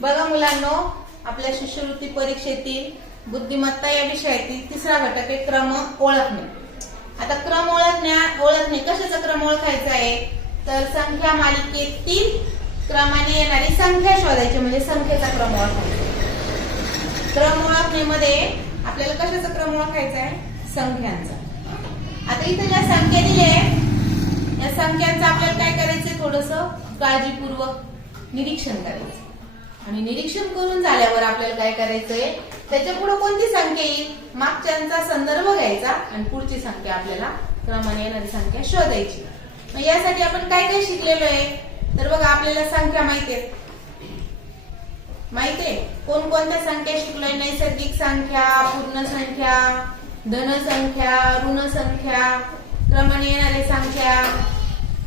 बघा मुलांनो, आपल्या शिष्यवृत्ती परीक्षेतील बुद्धिमत्ता या विषयातील तिसरा घटक आहे क्रम ओळखणे. आता क्रम ओळखणे कशाचा क्रम ओळखायचा आहे तर संख्या मालिकेतील क्रमाने येणारी संख्या शोधायची, म्हणजे संख्येचा क्रम ओळखायचा. क्रम ओळखणेमध्ये आपल्याला कशाचा क्रम ओळखायचा आहे? संख्यांचा. आता इथे ज्या संख्या दिल्या या संख्यांचं आपल्याला काय करायचंय, थोडंसं काळजीपूर्वक निरीक्षण करायचं. आणि निरीक्षण करून झाल्यावर आपल्याला काय करायचंय, त्याच्या पुढे कोणती संख्या येईल मागच्यांचा संदर्भ घ्यायचा आणि पुढची संख्या आपल्याला क्रमाने येणारी संख्या शोधायची. मग यासाठी आपण काय काय शिकलेलो आहे तर बघा, आपल्याला संख्या माहितीये कोणकोणत्या संख्या शिकलोय? नैसर्गिक संख्या, पूर्ण संख्या, धन संख्या, ऋण संख्या, क्रमाने येणाऱ्या संख्या,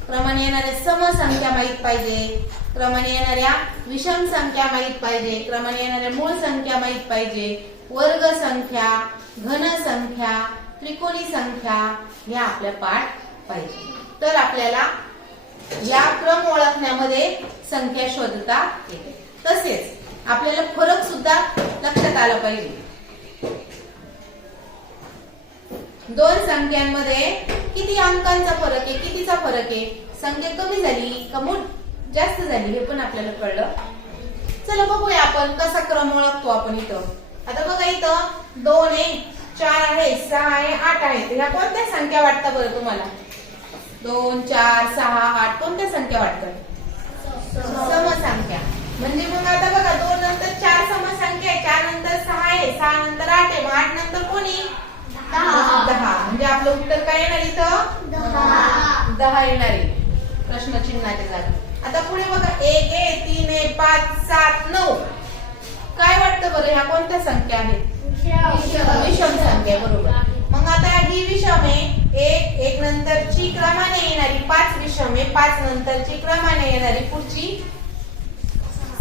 क्रमाने येणाऱ्या समसंख्या माहित पाहिजे, क्रमाने येणाऱ्या विषम संख्या माहित पाहिजे, क्रमाने येणाऱ्या मूळ संख्या माहित पाहिजे, वर्ग संख्या, घन संख्या, त्रिकोणी संख्या ह्या आपल्या पाठ पाहिजे. तर आपल्याला या क्रम ओळखण्यामध्ये संख्या शोधता येते. तसेच आपल्याला फरक सुद्धा लक्षात आला पाहिजे. दोन संख्यांमध्ये किती अंकांचा फरक आहे, कितीचा फरक आहे, संख्या कमी झाली का जास्त झाली हे पण आपल्याला कळलं. चला बघूया आपण कसा क्रम ओळखतो आपण इथं. आता बघा, इथं 2 आहे, 4 आहे, 6 आहे, 8 आहे. ह्या कोणत्या संख्या वाटतात बरं तुम्हाला? 2, 4, 6, 8 कोणत्या संख्या वाटतात? समसंख्या. म्हणजे मग आता बघा, 2 नंतर 4 समसंख्या आहे, 4 नंतर 6 आहे, 6 नंतर 8 आहे, मग 8 नंतर कोणी? 10. म्हणजे आपलं उत्तर काय येणार इथं? 10 येणार आहे प्रश्नचिन्हाच्या जागी. आता पुढे बघा, 1 आहे, 3 आहे, 5, 7, 9 काय वाटतं बरं, ह्या कोणत्या संख्या आहेत? विषम संख्या. बरोबर. मग आता ही विषम आहे, 1 नंतरची क्रमाने येणारी 5 विषम आहे, 5 नंतरची क्रमाने येणारी पुढची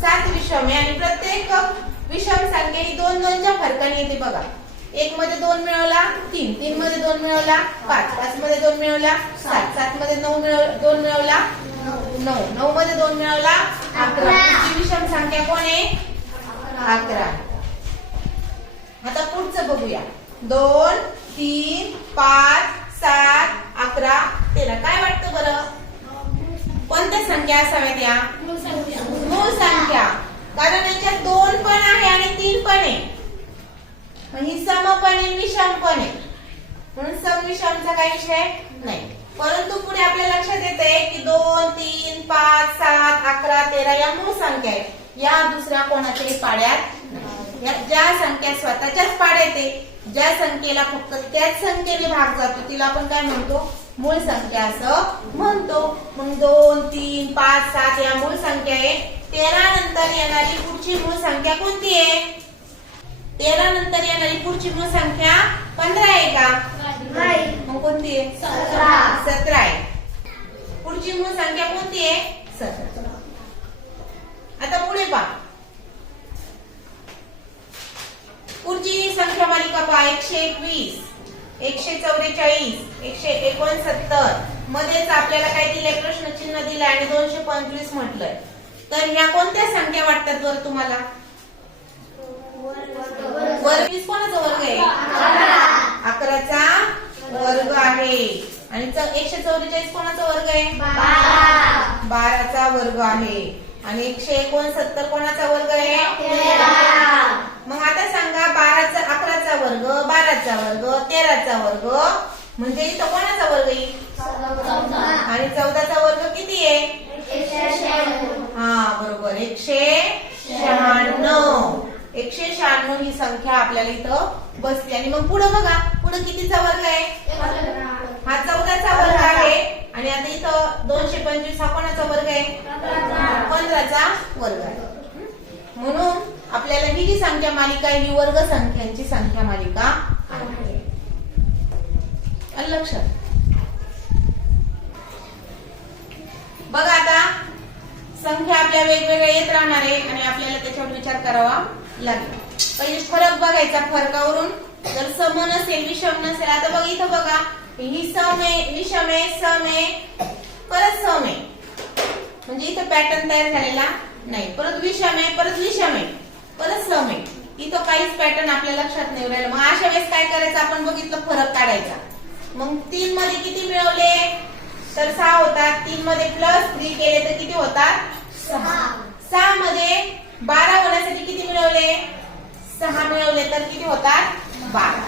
7 विषम आहे. आणि प्रत्येक विषम संख्या ही 2-2च्या फरकाने येते. बघा, 1 मध्ये 2 मिळवला 3, 3 मध्ये 2 मिळवला 5, 5 मध्ये 2 मिळवला 7, 7 मध्ये 2 मिळवला 9, 9 मध्ये 2 मिळवला 11. पुढची विषम संख्या कोण आहे? 11. आता पुढचं बघूया, 2, 3, 5, 7, 11, 13 काय वाटतं बरं, कोणत्या संख्या असाव्यात? या मूळ संख्या. कारण याच्यात 2 पण आहे आणि 3 पण आहे. ही सम पण आहे, विषम पण आहे, म्हणून सम विषमचा काही विषय नाही. परंतु पुढे आपल्या लक्षात येते की 2, 3, 5, 7, 11, 13 या मूळ संख्या आहेत. या दुसऱ्या कोणाच्याही पाड्यात नाही. ज्या संख्या स्वतःच्याच पाड्यात येते, ज्या संख्येला फक्त त्याच संख्येने भाग जातो तिला आपण काय म्हणतो? मूळ संख्या असं म्हणतो. मग 2, 3, 5, 7 या मूळ संख्या आहे. 13 नंतर येणारी पुढची मूळ संख्या कोणती आहे? 13 नंतर येणारी पुढची मूळ संख्या 15 आहे का? नाही. मग कोणती आहे? 17 आहे. पुढची मूळ संख्या कोणती आहे? 17. आता पुढे पहा, पुढची संख्या मालिका पहा, 121, 144, 169 मध्येच आपल्याला काय दिलंय? प्रश्नचिन्ह दिलंय आणि 225 म्हटलंय. तर ह्या कोणत्या संख्या वाटतात बरं तुम्हाला? वर्ग. कोणाचा वर्ग आहे? 11चा वर्ग आहे. आणि 144 कोणाचा वर्ग आहे? 12चा वर्ग आहे. आणि 169 कोणाचा वर्ग आहे? 13. मग आता सांगा, 11चा वर्ग, 12चा वर्ग, 13चा वर्ग म्हणजे इथं कोणाचा वर्ग येईल? आणि 14चा वर्ग किती आहे? 196. हा बरोबर, 196. 196 ही संख्या आपल्याला इथं बसली. आणि मग पुढे बघा, पुढे कितीचा वर्ग आहे? हा 14चा वर्ग आहे. आणि आता इथं 225 हा कोणाचा वर्ग आहे? 15चा वर्ग आहे. म्हणून आपल्याला ही जी संख्या मालिका आहे ही वर्ग संख्यांची संख्या मालिका आहे. लक्षात बघा, आता संख्या आपल्या वेगवेगळ्या येत राहणार आहे आणि आपल्याला त्याच्यावर विचार करावा लागेल. पहिले फरक बघायचा. फरकावरून जर सम नसेल, विषम नसेल, आता बघा इथं बघा, ही सम आहे, विषम आहे, सम आहे, परत सम आहे, म्हणजे इथं पॅटर्न तयार झालेला नाही, परत विषम आहे, परत विषम आहे, परत सम आहे. इथं काहीच पॅटर्न आपल्या लक्षात नाही राहिलं. मग अशा वेळेस काय करायचं, आपण बघितलं फरक काढायचा. मग 3 मध्ये किती मिळवले तर 6 होतात. 3 मध्ये +3 केले तर किती होतात 6. 6 मध्ये 12 होण्यासाठी किती मिळवले 6 मिळवले तर किती होतात 12.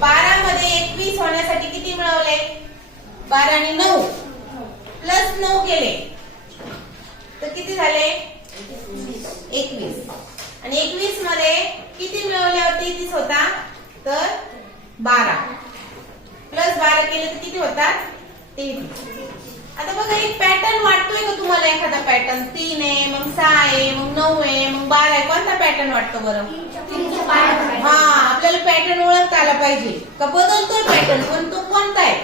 12 मध्ये 21 होण्यासाठी किती मिळवले 12 आणि 9 +9 केले तर किती झाले 21. आणि 21 मध्ये किती मिळवल्यावर 33 होता तर 12 +12 केले तर किती होतात 33. आता बघा एक पॅटर्न वाटतोय का तुम्हाला एखादा पॅटर्न 3 आहे, मग 6 आहे, मग 9 आहे, मग 12 आहे, कोणता पॅटर्न वाटतो बरं? हा, आपल्याला पॅटर्न ओळखता आला पाहिजे का बदलतोय पॅटर्न, पण तो कोणता आहे?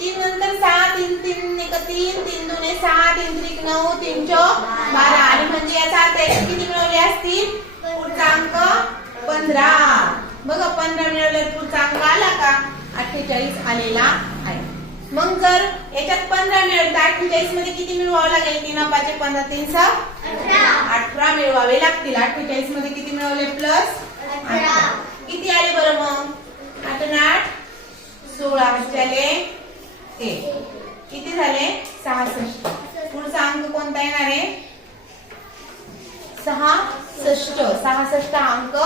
3 नंतर 6, 3 3 1 3, 3 2 6, 3 3 9, 3 4 12. आणि म्हणजे याचा अर्थ किती मिळवले असतील पुढचा अंक 15. बघा 15 मिळवल्यावर पुढचा अंक आला का 48 आलेला आहे. मग जर याच्यात 15 मिळवले तर 48 मध्ये किती मिळवावं लागेल 3 5 15 3 18 मिळवावे लागतील. 48 मध्ये किती मिळवले +18 किती आले बरं मग 8 आणि 8 16 झाले 1 किती झाले 66. पुढचा अंक कोणता येणार आहे 66 अंक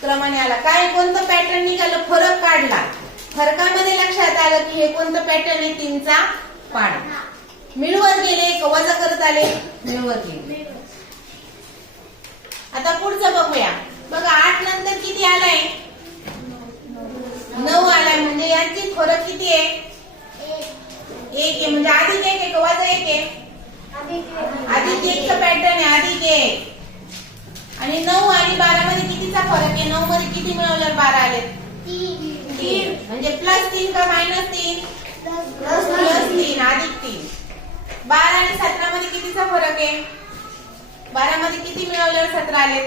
क्रमाने आला. काय कोणतं पॅटर्न निघालं फरक काढला. फरकामध्ये लक्षात आलं की हे कोणतं पॅटर्न आहे 3 चा पाढा. मिळवत गेले का वजा करत आले मिळवत गेले. आता पुढचं बघूया. बघा 8 नंतर किती आलाय 9 आलाय. म्हणजे यांची फरक किती आहे 1 आहे. म्हणजे अधिक 1 आहे का वजा 1 आहे अधिक 1 चा पॅटर्न आहे अधिक 1. आणि 9 आणि 12 मध्ये कितीचा फरक आहे 9 मध्ये किती मिळवल्यावर 12 आले 3. म्हणजे +3 का -3 +3 अधिक 3. 12 आणि 17 मध्ये कितीचा फरक आहे 12 मध्ये किती मिळवल्यावर 17 आले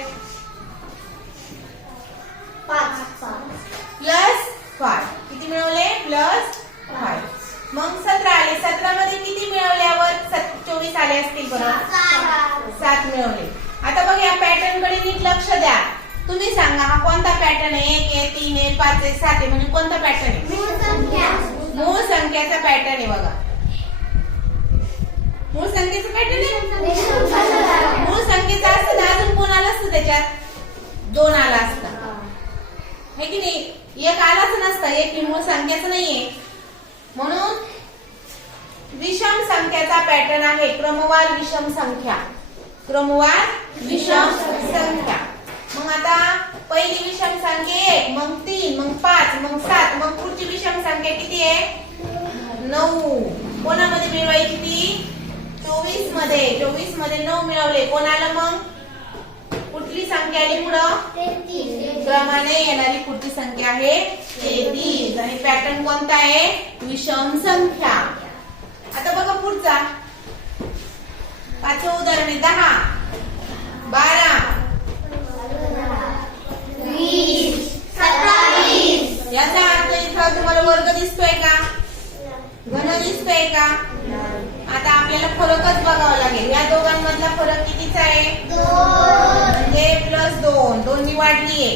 5 +5 किती मिळवले +5. मग 17 आले. 17 मध्ये किती मिळवल्यावर 24 आले असतील बरं 7 मिळवले. आता बघ या पॅटर्न कडे नीट लक्ष द्या. तुम्ही सांगा हा कोणता पॅटर्न आहे 1 आहे 3 आहे 5 आहे 7 आहे म्हणजे कोणता पॅटर्न आहे मूळ संख्याचा पॅटर्न आहे. बघा मूळ संख्येचा पॅटर्न आहे. मूळ संख्येचा असतं तर अजून कोण आलं असतं त्याच्यात 2 आला असता हे की नाही. 1 आलाच नसता. 1 ही मूळ संख्याच नाहीये. म्हणून विषम संख्याचा पॅटर्न आहे क्रमवार विषम संख्या. क्रमवार विषम संख्या. मग आता पहिली विषम संख्या 1 मग 3 मग 5 मग 7 मग पुढची विषम संख्या किती आहे 9. कोणामध्ये मिळवायची ती 24 मध्ये. 24 मध्ये 9 मिळवले. कोणाला मग कुठली संख्या आली पुढं 33. क्रमाने येणारी पुढची संख्या आहे 33. आणि पॅटर्न कोणता आहे विषम संख्या. आता बघा पुढचा 5वं उदाहरण आहे 10 12 20 27. याचा अर्थ इथं तुम्हाला वर्ग दिसतोय का घन दिसतोय का. आता आपल्याला फरकच बघावा लागेल. या दोघांमधला फरक कितीचा आहे 2 म्हणजे +2 2 नी वाढलीये.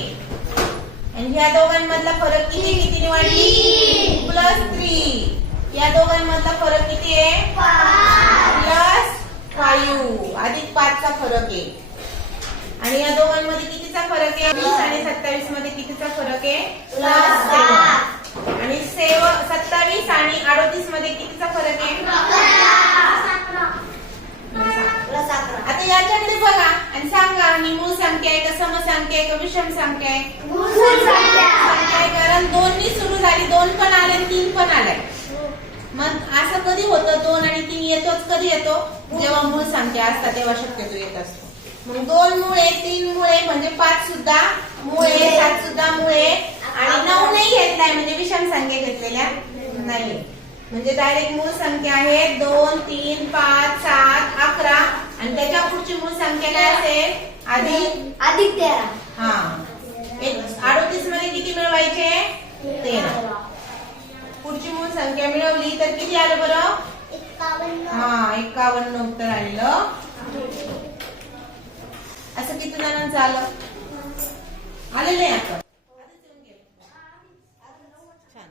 आणि ह्या दोघांमधला फरक कितीने वाढली +3. या दोघांमधला फरक किती आहे +5 अधिक 5 चा फरक आहे. आणि या दोघांमध्ये कितीचा फरक आहे 20 आणि 27 मध्ये कितीचा फरक आहे +7. आणि 27 आणि 38 मध्ये कितीचा फरक आहे आता याच्याकडे बघा आणि सांगा ही मूळ संख्या आहे का समसंख्या आहे का विषम संख्या आहे मूळ संख्या आहे. कारण 2 नी सुरू झाली 2 पण आले 3 पण आले. मग असं कधी होतं 2 आणि 3 येतोच कधी येतो जेव्हा मूळ संख्या असतात तेव्हा शक्यतो येत असतो. मग 2 मुळे 3 मुळे म्हणजे 5 सुद्धा मुळे 7 सुद्धा मुळे आणि 9 नाही घेत नाही म्हणजे विषम संख्या घेतलेल्या नाही. म्हणजे डायरेक्ट मूळ संख्या आहे 2 3 5 7 11 आणि त्याच्या पुढची मूळ संख्या काय असेल अधिक 13. हा 38 मध्ये किती मिळवायचे 13. पुढची मूळ संख्या मिळवली तर किती आलं बरं 51. हा 51 उत्तर आलेलं. जणांचं आलं? आलेलं आहे आपण. छान.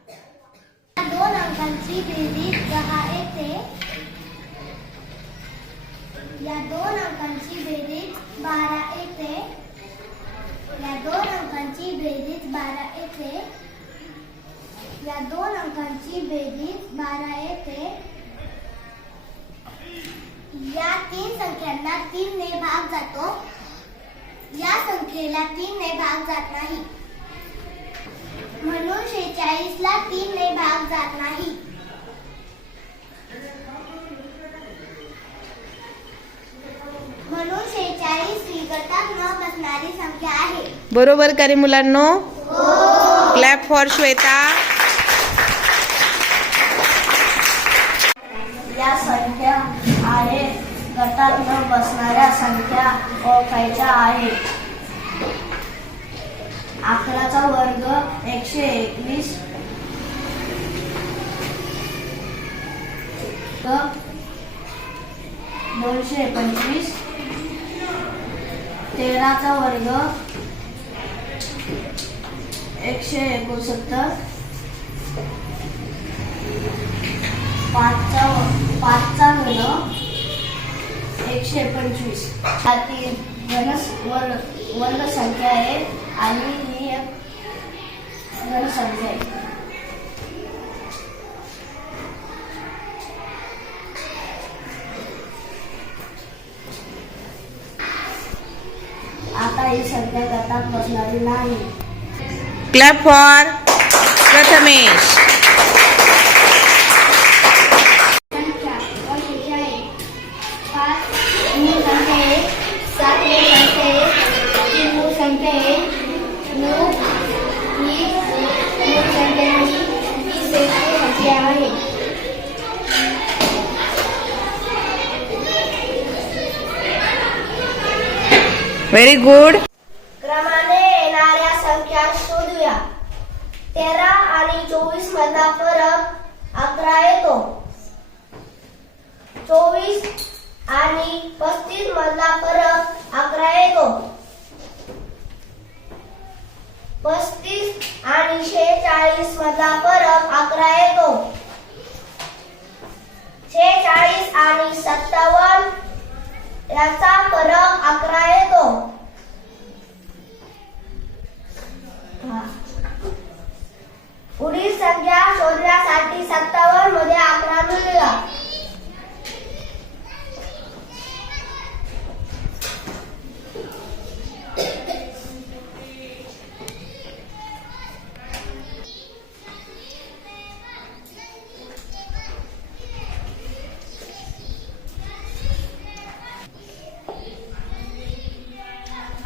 2 अंकांची बेरीज 10 येते. या 2 अंकांची बेरीज 12 येते. या 2 अंकांची बेरीज 12 येते. या 2 अंकांची बेरीज 12 येते. या 3 संख्यांना 3 ने भाग जातो. या संख्येला 3 ने भाग जात नाही, म्हणून 46 ला 3 ने भाग जात नाही. म्हणून 46 ही गटात न बसणारी संख्या आहे. बरोबर का रे मुलांनो? Clap for Shweta. या संख्या आहेत गटात न बसणाऱ्या संख्या ओळखायच्या आहेत. 11चा वर्ग 121, 225, 13चा वर्ग 169, 5चा घन 125. हा ती वर्ग संख्या आहे आणि ही एक घन संख्या आहे. आता ही संख्या गटात बसणारी नाही. Clap for Prathamesh. Very good. क्रमाने येणाऱ्या संख्या शोधूया. 13 आणि 24 मधला फरक 11 येतो. 24 आणि 35 मधला फरक 11 येतो. 35 आणि 46 मधला फरक 11 येतो. 46 आणि 57 याचा फरक 11 येतो. पुढील संख्या शोधण्यासाठी 57 मध्ये 11 मिळूया.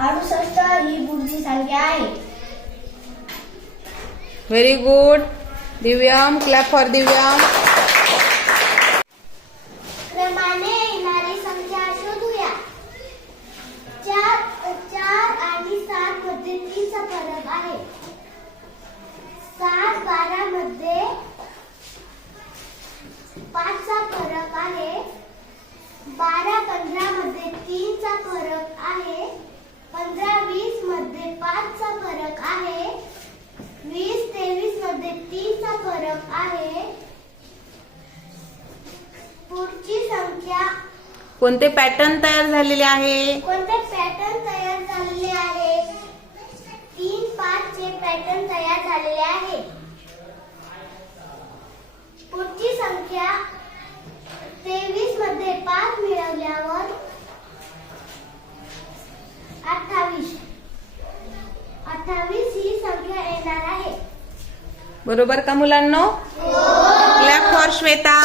अडुसष्ट ही पुढची संख्या आहे. Very good. Divyam. Clap for Divyam. क्रमाने येणारी संख्या शोधूया. 4 आणि 7 मध्ये 3 चा फरक आहे. 7 12 मध्ये 5 चा फरक आहे. 12 15 मध्ये 3 चा फरक आहे. 15 20 मध्ये 5 चा फरक आहे. 20 23 मध्ये 3 चा फरक आहे. पुढची संख्या कोणते पॅटर्न तयार झालेले आहे? कोणते पॅटर्न तयार झालेले आहे? 3 5 चे पॅटर्न तयार झालेले आहे. पुढची संख्या 23 मध्ये 5 मिळवल्यावर 28. 28 ही संख्या येणार आहे. बरोबर का मुलांनो? Clap for Shweta.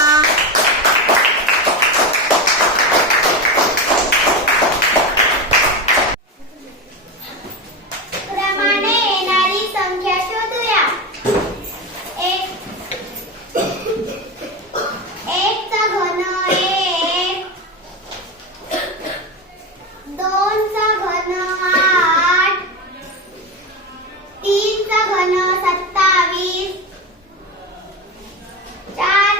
क्रमाने येणारी संख्या शोधूया. 1 चा घन 1, 2 चा घन 8, 3 चा घन 27, 4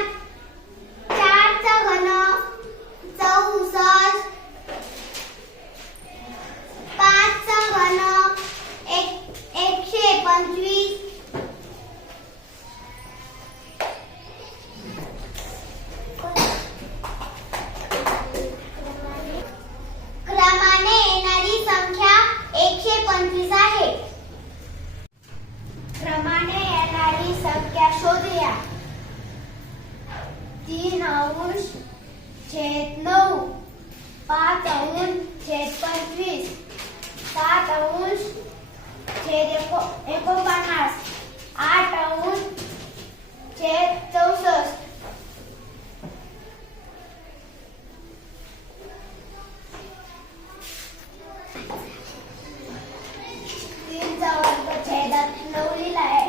25 आहे. क्रमाने येणारी संख्या शोधूया. 3 अंश छेद 9, 5 अंश छेद 25, 7 अंश छेद 49, 8 अंश छेद 64. 3 चा वर्ग छेदात 9 लिहिला आहे.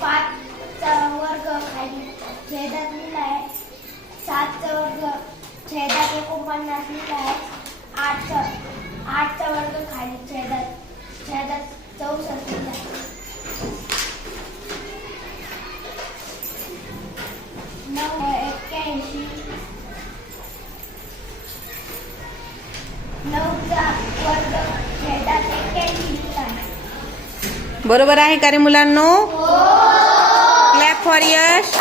5 चा वर्ग खाली छेदात लिहिला आहे. 7 चा वर्ग छेदात 49 लिहिला आहे. 8 चा वर्ग खाली छेदात 64 लिहिला आहे. 9 81, 9 चा वर्ग छेदात 81 लिहिला आहे. बरोबर आहे का रे मुलांनो? Clap for Yash.